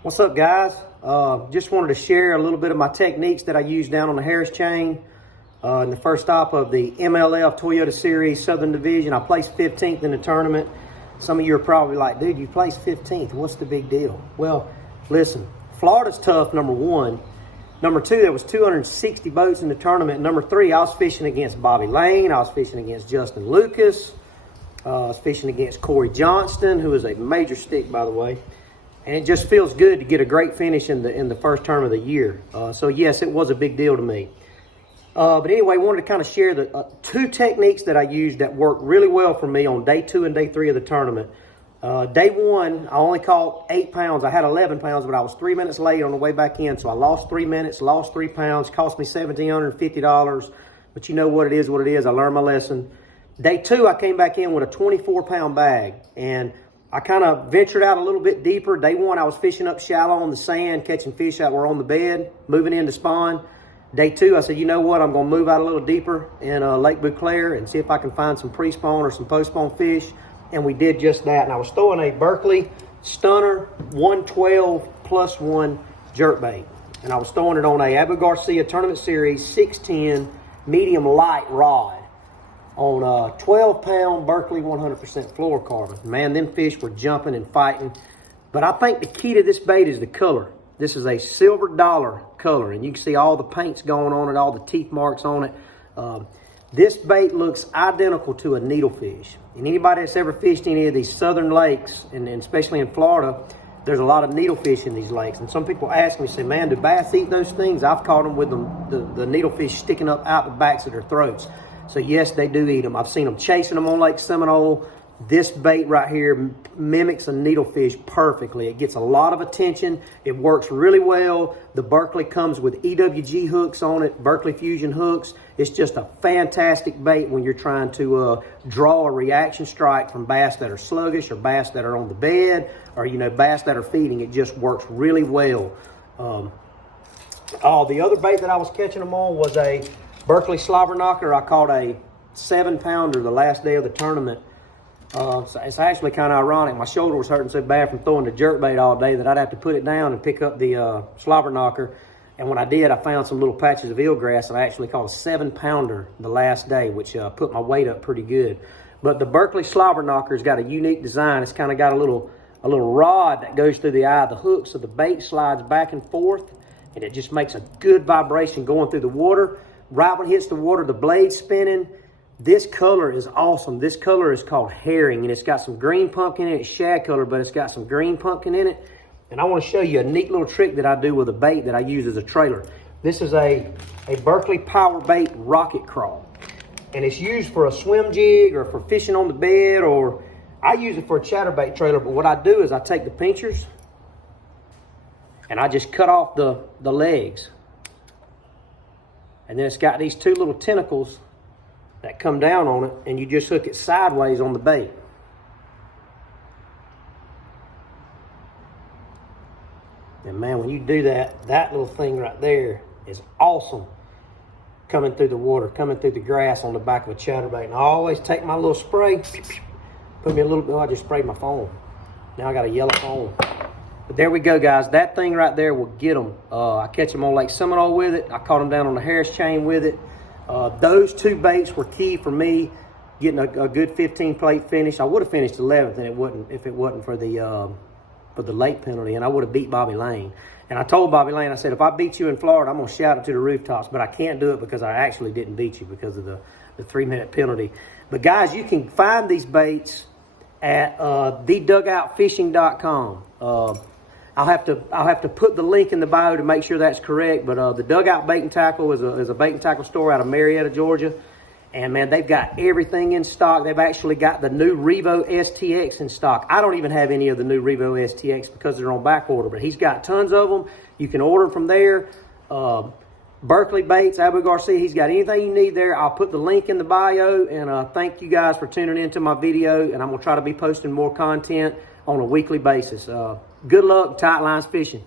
What's up, guys? Just wanted to share a little bit of my techniques that I use down on the Harris chain. In the first stop of the MLF Toyota Series Southern Division, I placed 15th in the tournament. Some of you are probably like, dude, you placed 15th. What's the big deal? Well, listen, Florida's tough, number one. Number two, there was 260 boats in the tournament. Number three, I was fishing against Bobby Lane. I was fishing against Justin Lucas. I was fishing against Corey Johnston, who is a major stick, by the way. And it just feels good to get a great finish in the first term of the year. So yes, it was a big deal to me. But anyway, I wanted to kind of share the two techniques that I used that worked really well for me on day 2 and day 3 of the tournament. Day 1, I only caught 8 pounds. I had 11 pounds, but I was 3 minutes late on the way back in. So I lost 3 minutes, lost 3 pounds, cost me $1,750. But you know what it is, I learned my lesson. Day 2, I came back in with a 24-pound bag. And I kind of ventured out a little bit deeper. Day 1, I was fishing up shallow on the sand, catching fish that were on the bed, moving into spawn. Day 2, I said, you know what? I'm going to move out a little deeper in Lake Beauclair and see if I can find some pre-spawn or some post-spawn fish. And we did just that. And I was throwing a Berkeley Stunner 112+1 jerkbait. And I was throwing it on a Abu Garcia Tournament Series 610 medium light rod on a 12-pound Berkeley 100% fluorocarbon. Man, them fish were jumping and fighting. But I think the key to this bait is the color. This is a silver dollar color, and you can see all the paints going on it, all the teeth marks on it. This bait looks identical to a needlefish. And anybody that's ever fished any of these southern lakes, and especially in Florida, there's a lot of needlefish in these lakes. And some people ask me, say, man, do bass eat those things? I've caught them with the needlefish sticking up out the backs of their throats. So yes, they do eat them. I've seen them chasing them on Lake Seminole. This bait right here mimics a needlefish perfectly. It gets a lot of attention. It works really well. The Berkeley comes with EWG hooks on it, Berkeley Fusion hooks. It's just a fantastic bait when you're trying to draw a reaction strike from bass that are sluggish or bass that are on the bed or, you know, bass that are feeding. It just works really well. The other bait that I was catching them on was a Berkeley Slobber knocker. I caught a 7-pounder the last day of the tournament. So it's actually kind of ironic. My shoulder was hurting so bad from throwing the jerkbait all day that I'd have to put it down and pick up the slobber knocker. And when I did, I found some little patches of eelgrass, and I actually caught a 7-pounder the last day, which put my weight up pretty good. But the Berkeley slobber knocker's got a unique design. It's kind of got a little rod that goes through the eye of the hook, so the bait slides back and forth, and it just makes a good vibration going through the water. Right when it hits the water, the blade's spinning. This color is awesome. This color is called herring, and it's got some green pumpkin in it. It's shad color, but it's got some green pumpkin in it. And I want to show you a neat little trick that I do with a bait that I use as a trailer. This is a Berkeley Power Bait Rocket Crawl. And it's used for a swim jig or for fishing on the bed, or I use it for a chatterbait trailer. But what I do is I take the pinchers and I just cut off the legs. And then it's got these 2 little tentacles that come down on it, and you just hook it sideways on the bait. And man, when you do that, that little thing right there is awesome coming through the water, coming through the grass on the back of a chatterbait. And I always take my little spray, put me a little bit, I just sprayed my phone. Now I got a yellow phone. But there we go, guys. That thing right there will get them. I catch them on Lake Seminole with it. I caught them down on the Harris chain with it. Those 2 baits were key for me getting a good 15-plate finish. I would have finished 11th, and if it wasn't for the late penalty, and I would have beat Bobby Lane. And I told Bobby Lane, I said, if I beat you in Florida, I'm going to shout it to the rooftops, but I can't do it because I actually didn't beat you because of the 3-minute penalty. But guys, you can find these baits at thedugoutfishing.com. I'll have to put the link in the bio to make sure that's correct. But the Dugout Bait and Tackle is a bait and tackle store out of Marietta, Georgia. And man, they've got everything in stock. They've actually got the new Revo STX in stock. I don't even have any of the new Revo STX because they're on back order, but he's got tons of them. You can order them from there. Berkeley Baits, Abu Garcia, he's got anything you need there. I'll put the link in the bio, and thank you guys for tuning into my video, and I'm going to try to be posting more content on a weekly basis. Good luck, tight lines fishing.